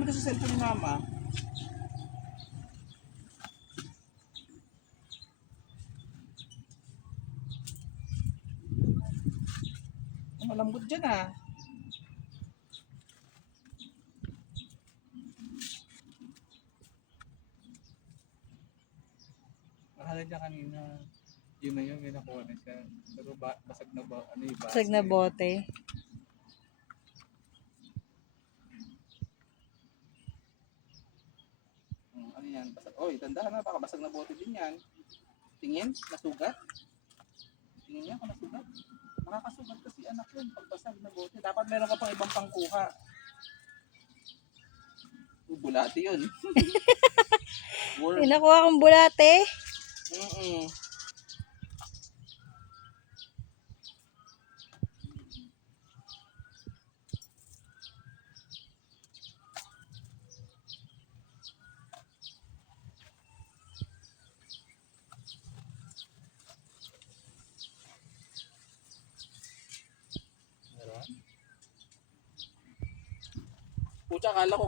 mo ito sa cellphone ni mama. Malambot dyan ah. Akala niya kanina, yun na yun, may nakuha na siya. Pero basag na ba, ano yung baso? Basag na bote. Ano yan? Basag. Oy, tandahan na, baka basag na bote din yan. Tingin, nasugat. Tingin niya kung nasugat. Makakasugat kasi anak yun pag basag na bote. Dapat meron ka pang ibang pangkuha. Bulati yun. May nakuha kong bulate. Pucha, akala ko